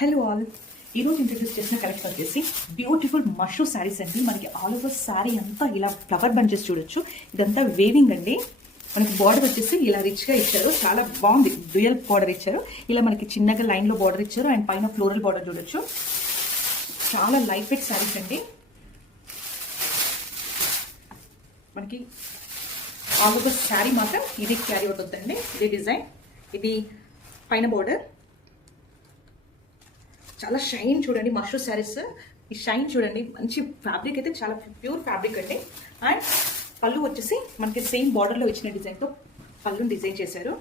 Hello all, ఈరోజు introduce చేసిన collection వచ్చేసి బ్యూటిఫుల్ మష్రూమ్ శారీస్ అండి. మనకి ఆల్ ఓవర్ శారీ అంతా ఇలా ఫ్లవర్ బంచెస్ చూడొచ్చు. ఇదంతా వేవింగ్ అండి. మనకి బార్డర్ వచ్చేసి ఇలా రిచ్గా ఇచ్చారు, చాలా బాగుంది. డ్యూయల్ బార్డర్ ఇచ్చారు, ఇలా మనకి చిన్నగా లైన్లో బార్డర్ ఇచ్చారు అండ్ పైన ఫ్లోరల్ బార్డర్ చూడొచ్చు. చాలా లైట్ వెయిట్ శారీస్ అండి. మనకి ఆల్ ఓవర్ శారీ మాత్రం ఇది క్యారీ అవుట్ అవుతుందండి. ఇది డిజైన్, ఇది పైన బార్డర్. చాలా షైన్ చూడండి, మష్రూమ్ శారీస్. ఈ షైన్ చూడండి, మంచి ఫ్యాబ్రిక్ అయితే చాలా ప్యూర్ ఫ్యాబ్రిక్ అండి. అండ్ పళ్ళు వచ్చేసి మనకి సేమ్ బార్డర్లో ఇచ్చిన డిజైన్తో పళ్ళుని డిజైన్ చేశారు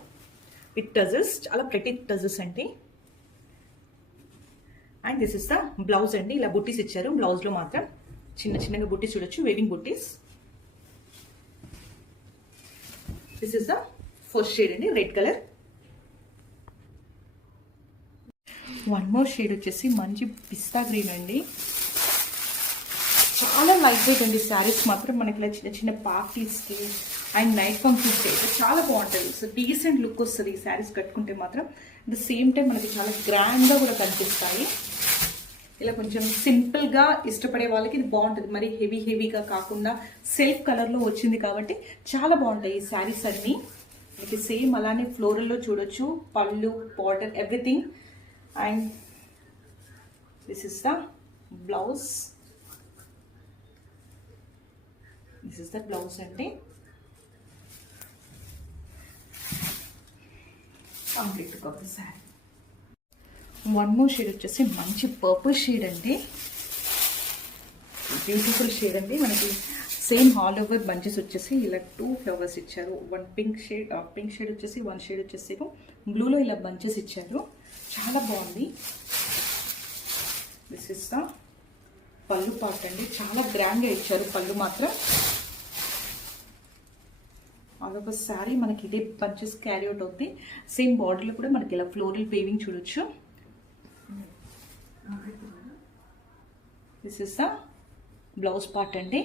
విత్ టజల్స్. చాలా ప్రెటీ టజల్స్ అండి. And this is the blouse అండి. ఇలా బుట్టీస్ ఇచ్చారు. బ్లౌజ్లో మాత్రం చిన్న చిన్నగా బుట్టీస్ చూడొచ్చు, వేవింగ్ బుట్టీస్. This is the first shade అండి, red colour. One more shade వచ్చేసి మంచి పిస్తా గ్రీన్ అండి. చాలా లైట్ వెయిట్ అండి. శారీస్ మాత్రం మనకి ఇలా చిన్న చిన్న పార్టీస్కి అండ్ నైట్ ఫంక్షన్స్కి అయితే చాలా బాగుంటుంది. సో డీసెంట్ లుక్ వస్తుంది ఈ శారీస్ కట్టుకుంటే మాత్రం. అట్ ద సేమ్ టైం మనకి చాలా గ్రాండ్గా కూడా కనిపిస్తాయి. ఇలా కొంచెం సింపుల్గా ఇష్టపడే వాళ్ళకి ఇది బాగుంటుంది. మరి హెవీగా కాకుండా సెల్ఫ్ కలర్లో వచ్చింది కాబట్టి చాలా బాగుంటాయి ఈ శారీస్ అన్నీ. మనకి సేమ్ అలానే ఫ్లోరల్లో చూడొచ్చు, పళ్ళు, border, everything. And this is the blouse. This is the blouse ante complete look of the saree. One more shade వచ్చేసి మంచి పర్పుల్ షేడ్ అండి. బ్యూటిఫుల్ షేడ్ అండి. మనకి సేమ్ ఆల్ ఓవర్ బంచెస్ వచ్చేసి ఇలా 2 ఫ్లవర్స్ ఇచ్చారు. వన్ పింక్ షేడ్ వచ్చేసి, one shade వచ్చేసి బ్లూలో ఇలా బంచెస్ ఇచ్చారు. చాలా బాగుంది. This is the pallu part అండి. చాలా గ్రాండ్గా ఇచ్చారు పళ్ళు మాత్రం. అదొక శారీ మనకి ఇదే బంచెస్ క్యారీ అవుట్ అవుతుంది. సేమ్ బార్డర్లో కూడా మనకి ఇలా ఫ్లోరల్ వేవింగ్ చూడొచ్చు. This is the blouse part అండి.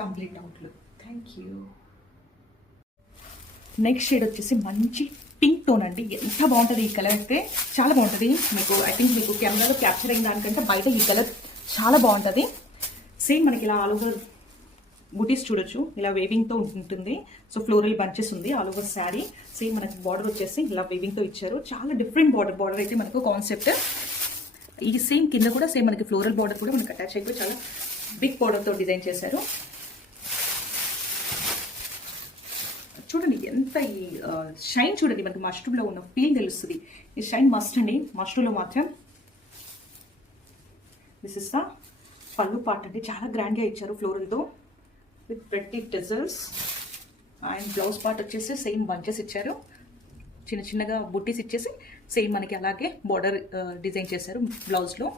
Complete outlook. Thank you. Next shade వచ్చేసి మంచి పింక్ టోన్ అండి. ఎంత బాగుంటుంది ఈ కలర్ అయితే, చాలా బాగుంటుంది. మీకు ఐ థింక్ మీకు కెమెరాలో క్యాప్చర్ అయిన దానికంటే బయట ఈ కలర్ చాలా బాగుంటుంది. సేమ్ మనకి ఇలా ఆల్ ఓవర్ బుటీస్ చూడొచ్చు, ఇలా వేవింగ్తో ఉంటుంది. సో ఫ్లోరల్ బంచెస్ ఉంది ఆల్ ఓవర్ శారీ. సేమ్ మనకి బార్డర్ వచ్చేసి ఇలా వేవింగ్తో ఇచ్చారు. చాలా డిఫరెంట్ బార్డర్ అయితే మనకు కాన్సెప్ట్. ఈ సేమ్ కింద కూడా సేమ్ మనకి ఫ్లోరల్ బార్డర్ కూడా మనకి అటాచ్ అయిపోయి చాలా బిగ్ బార్డర్తో డిజైన్ చేశారు. చూడండి ఎంత ఈ షైన్ చూడండి, మనకి మష్రూమ్లో ఉన్న ఫీల్ తెలుస్తుంది. ఈ షైన్ మస్ట్ అండి మష్రూమ్లో మాత్రం. This is the pallu part అండి. చాలా గ్రాండ్గా ఇచ్చారు ఫ్లోరల్తో with pretty tassels. And blouse part వచ్చేసి సేమ్ బంచెస్ ఇచ్చారు, చిన్న చిన్నగా బుట్టీస్ ఇచ్చేసి సేమ్ మనకి అలాగే బార్డర్ డిజైన్ చేశారు బ్లౌజ్లో.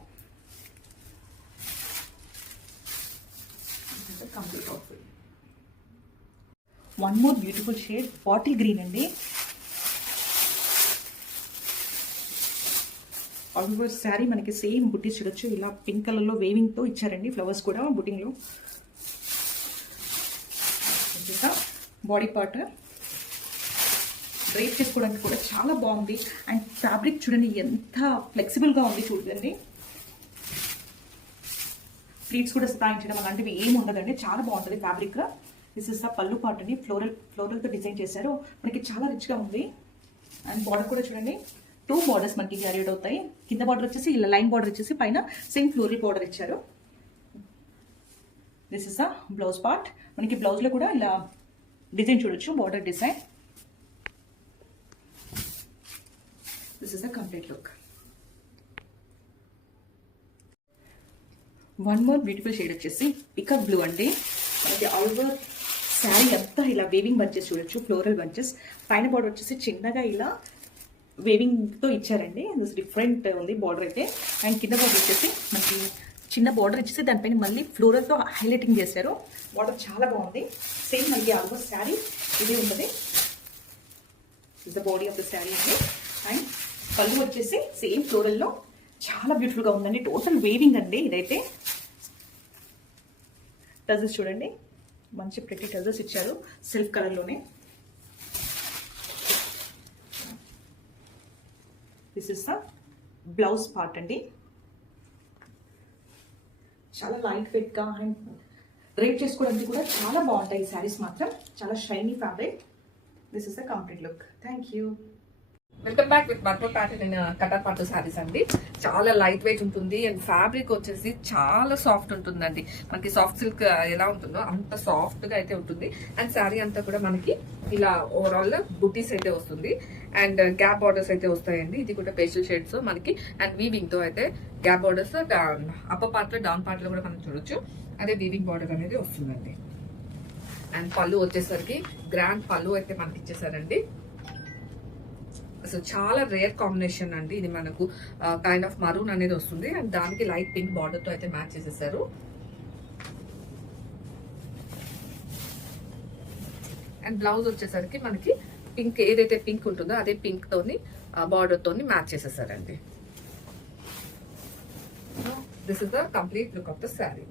Complete outfit. One more beautiful shade bottle green అండి. ఆల్మోస్ట్ శారీ మనకి సేమ్ బుట్టీస్ చూడొచ్చు, ఇలా పింక్ కలర్లో వేవింగ్తో ఇచ్చారండి ఫ్లవర్స్ కూడా బుట్టింగ్లో. బాడీ పార్ట్ డ్రైప్ చేసుకోవడానికి కూడా చాలా బాగుంది. అండ్ ఫ్యాబ్రిక్ చూడండి ఎంత ఫ్లెక్సిబుల్గా ఉంది చూడండి. ప్లీట్స్ కూడా సతాయించడం అలాంటివి ఏమి ఉండదండి, చాలా బాగుంటుంది fabric. This is the pallu part అండి. ఫ్లోరల్తో డిజైన్ చేశారు. మనకి చాలా రిచ్గా ఉంది. అండ్ బార్డర్ కూడా చూడండి, 2 బార్డర్స్ మనకి క్యారీ అవుతాయి. కింద బార్డర్ వచ్చేసి ఇలా లైన్ బార్డర్ వచ్చేసి పైన సేమ్ ఫ్లోరల్ బార్డర్ ఇచ్చారు. This is the blouse part. మనకి బ్లౌజ్లో కూడా ఇలా డిజైన్ చూడొచ్చు, border design. This is the complete look. One more beautiful shade వచ్చేసి పికాక్ బ్లూ అండి. మనకి ఆల్ ఓవర్ శారీ అంతా ఇలా వేవింగ్ బంచెస్ చూడొచ్చు, ఫ్లోరల్ బంచెస్. పైన బార్డర్ వచ్చేసి చిన్నగా ఇలా వేవింగ్తో ఇచ్చారండి. డిఫరెంట్ ఉంది బార్డర్ అయితే. అండ్ కింద బార్డర్ వచ్చేసి మనకి చిన్న బార్డర్ ఇచ్చేసి దానిపైన మళ్ళీ ఫ్లోరల్తో హైలైటింగ్ చేశారు. బార్డర్ చాలా బాగుంది. సేమ్ మనకి ఆల్మోస్ట్ శారీ ఇది ఉంటుంది. Is the body of the sari అండి. అండ్ పళ్ళు వచ్చేసి సేమ్ ఫ్లోరల్లో చాలా బ్యూటిఫుల్గా ఉందండి. టోటల్ వేవింగ్ అండి ఇదైతే. టజల్స్ చూడండి, మంచి ప్రెటీ టజల్స్ ఇచ్చారు సెల్ఫ్ కలర్లోనే. This is the blouse part అండి. చాలా లైట్ వెయిట్గా అండ్ రేట్ చేసుకోవడానికి కూడా చాలా బాగుంటాయి ఈ శారీస్ మాత్రం. చాలా shiny fabric. This is the complete look. Thank you. Welcome back with మరో ప్యాటర్న్ కటార్ పాటు శారీస్ అండి. చాలా లైట్ వెయిట్ ఉంటుంది అండ్ ఫ్యాబ్రిక్ వచ్చేసి చాలా సాఫ్ట్ ఉంటుందండి. మనకి సాఫ్ట్ సిల్క్ ఎలా ఉంటుందో అంత సాఫ్ట్ గా అయితే ఉంటుంది. అండ్ శారీ అంతా కూడా మనకి ఇలా ఓవరాల్ బుటీస్ అయితే వస్తుంది అండ్ గ్యాప్ బార్డర్స్ అయితే వస్తాయండి. ఇది కూడా పేస్టల్ షేడ్స్ మనకి అండ్ వీవింగ్ తో అయితే గ్యాప్ బార్డర్స్ అప్పర్ పార్ట్ లో డౌన్ పార్ట్ లో కూడా మనం చూడొచ్చు. అదే వీవింగ్ బార్డర్ అనేది వస్తుందండి. అండ్ పళ్ళు వచ్చేసరికి గ్రాండ్ పళ్ళు అయితే మనకి ఇచ్చేసారండి. అసలు చాలా రేర్ కాంబినేషన్ అండి ఇది. మనకు కైండ్ ఆఫ్ మరూన్ అనేది వస్తుంది అండ్ దానికి లైట్ పింక్ బార్డర్ తో అయితే మ్యాచ్ చేసేసారు. అండ్ బ్లౌజ్ వచ్చేసరికి మనకి పింక్ ఏదైతే పింక్ ఉంటుందో అదే పింక్ తోని బార్డర్ తోని మ్యాచ్ చేసేసారండి. This is the complete look of the sari.